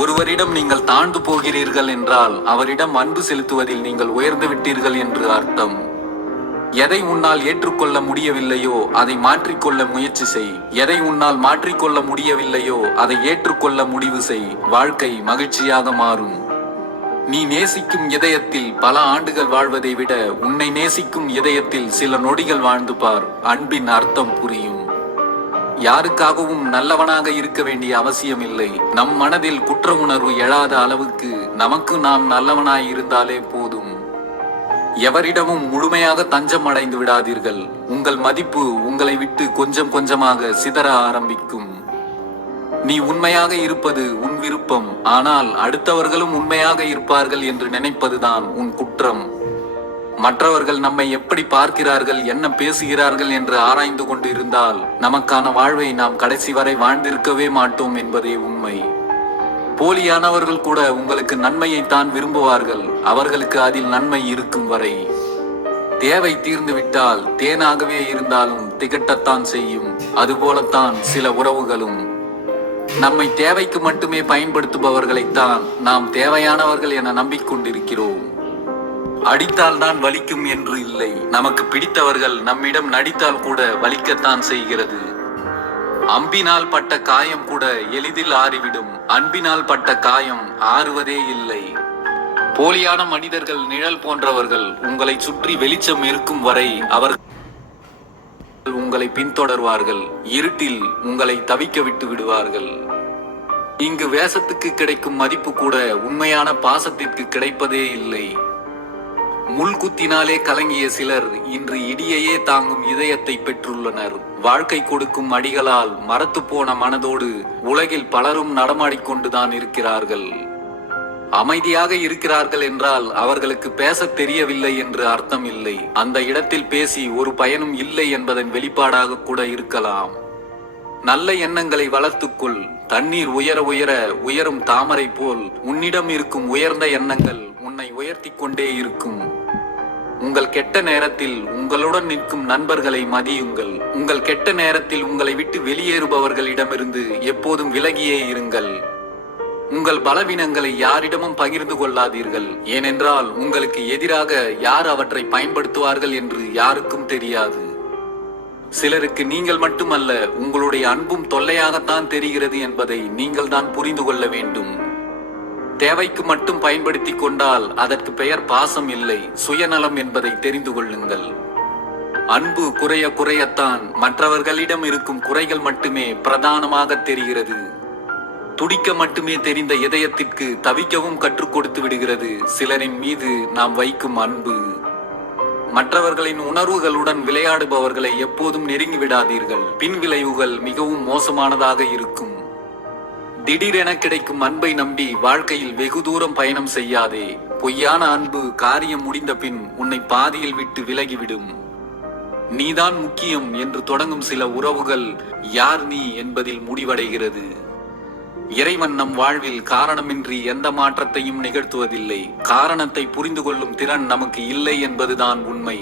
ஒருவரிடம் நீங்கள் தாழ்ந்து போகிறீர்கள் என்றால் அவரிடம் அன்பு செலுத்துவதில் நீங்கள் உயர்ந்து விட்டீர்கள் என்று அர்த்தம். எதை உன்னால் ஏற்றுக்கொள்ள முடியவில்லையோ அதை மாற்றிக்கொள்ள முயற்சி செய். எதை உன்னால் மாற்றிக்கொள்ள முடியவில்லையோ அதை ஏற்றுக்கொள்ள முடிவு செய். வாழ்க்கை மகிழ்ச்சியாக மாறும். நீ நேசிக்கும் இதயத்தில் பல ஆண்டுகள் வாழ்வதை விட உன்னை நேசிக்கும் இதயத்தில் சில நொடிகள் வாழ்ந்து பார். அன்பின் அர்த்தம் புரியும். யாருக்காகவும் நல்லவனாக இருக்க வேண்டிய அவசியம் இல்லை. நம் மனதில் குற்ற உணர்வு எழாத அளவுக்கு நமக்கு நாம் நல்லவனாய் இருந்தாலே போதும். எவரிடமும் முழுமையாக தஞ்சம் அடைந்து விடாதீர்கள். உங்கள் மதிப்பு உங்களை விட்டு கொஞ்சம் கொஞ்சமாக சிதற ஆரம்பிக்கும். நீ உண்மையாக இருப்பது உன் விருப்பம், ஆனால் அடுத்தவர்களும் உண்மையாக இருப்பார்கள் என்று நினைப்பதுதான் உன் குற்றம். மற்றவர்கள் நம்மை எப்படி பார்க்கிறார்கள், என்ன பேசுகிறார்கள் என்று ஆராய்ந்து கொண்டு இருந்தால் நமக்கான வாழ்வை நாம் கடைசி வரை வாழ்ந்திருக்கவே மாட்டோம் என்பதே உண்மை. போலியானவர்கள் கூட உங்களுக்கு நன்மையைத்தான் விரும்புவார்கள், அவர்களுக்கு அதில் நன்மை இருக்கும் வரை. தேவை தீர்ந்து விட்டால் தேனாகவே இருந்தாலும் திகட்டத்தான் செய்யும். அதுபோலத்தான் சில உறவுகளும். நம்மை தேவைக்கு மட்டுமே பயன்படுத்துபவர்களைத்தான் நாம் தேவையானவர்கள் என நம்பிக்கொண்டிருக்கிறோம். அடித்தால் தான் வலிக்கும் என்று இல்லை. நமக்கு பிடித்தவர்கள் நம்மிடம் நடித்தால் கூட வலிக்கத்தான் செய்கிறது. அம்பினால் பட்ட காயம் கூட எளிதில் ஆறிவிடும். அன்பினால் பட்ட காயம் ஆறுவதே இல்லை. போலியான மனிதர்கள் நிழல் போன்றவர்கள். உங்களை சுற்றி வெளிச்சம் இருக்கும் வரை அவர்கள் உங்களை பின்தொடர்வார்கள். இருட்டில் உங்களை தவிக்க விட்டு விடுவார்கள். இங்கு வேஷத்துக்கு கிடைக்கும் மதிப்பு கூட உண்மையான பாசத்திற்கு கிடைப்பதே இல்லை. முள்குத்தினாலே கலங்கிய சிலர் இன்று இடியையே தாங்கும் இதயத்தை பெற்றுள்ளனர். வாழ்க்கை கொடுக்கும் அடிகளால் மரத்து போன மனதோடு உலகில் பலரும் நடமாடிக்கொண்டுதான் இருக்கிறார்கள். அமைதியாக இருக்கிறார்கள் என்றால் அவர்களுக்கு பேச தெரியவில்லை என்று அர்த்தம் இல்லை. அந்த இடத்தில் பேசி ஒரு பயனும் இல்லை என்பதன் வெளிப்பாடாக கூட இருக்கலாம். நல்ல எண்ணங்களை வளர்த்துக்கொள். தண்ணீர் உயர உயர உயரும் தாமரை போல் உன்னிடம் இருக்கும் உயர்ந்த எண்ணங்கள் உன்னை உயர்த்தி கொண்டே இருக்கும். உங்கள் கெட்ட நேரத்தில் உங்களுடன் நிற்கும் நண்பர்களை மதியுங்கள். உங்கள் கெட்ட நேரத்தில் உங்களை விட்டு வெளியேறுபவர்களிடமிருந்து எப்போதும் விலகியே இருங்கள். உங்கள் பலவீனங்களை யாரிடமும் பகிர்ந்து கொள்ளாதீர்கள். ஏனென்றால் உங்களுக்கு எதிராக யார் அவற்றை பயன்படுத்துவார்கள் என்று யாருக்கும் தெரியாது. சிலருக்கு நீங்கள் மட்டுமல்ல, உங்களுடைய அன்பும் தொல்லையாகத்தான் தெரிகிறது என்பதை நீங்கள் தான் புரிந்து கொள்ள வேண்டும். தேவைக்கு மட்டும் பயன்படுத்தி கொண்டால் அதற்கு பெயர் பாசம் இல்லை, சுயநலம் என்பதை தெரிந்து கொள்ளுங்கள். அன்பு குறைய குறையத்தான் மற்றவர்களிடம் இருக்கும் குறைகள் மட்டுமே பிரதானமாக தெரிகிறது. துடிக்க மட்டுமே தெரிந்த இதயத்திற்கு தவிக்கவும் கற்றுக் கொடுத்து விடுகிறது சிலரின் மீது நாம் வைக்கும் அன்பு. மற்றவர்களின் உணர்வுகளுடன் விளையாடுபவர்களை எப்போதும் நெருங்கி விடாதீர்கள். பின் விளைவுகள் மிகவும் மோசமானதாக இருக்கும். திடீரென கிடைக்கும் அன்பை நம்பி வாழ்க்கையில் வெகு தூரம் பயணம் செய்யாதே. பொய்யான அன்பு காரியம் முடிந்த பின் உன்னை பாதியில் விட்டு விலகிவிடும். நீதான் முக்கியம் என்று தொடங்கும் சில உறவுகள் யார் நீ என்பதில் முடிவடைகிறது. இறைவன் நம் வாழ்வில் காரணமின்றி எந்த மாற்றத்தையும் நிகழ்த்துவதில்லை. காரணத்தை புரிந்து கொள்ளும் திறன் நமக்கு இல்லை என்பதுதான் உண்மை.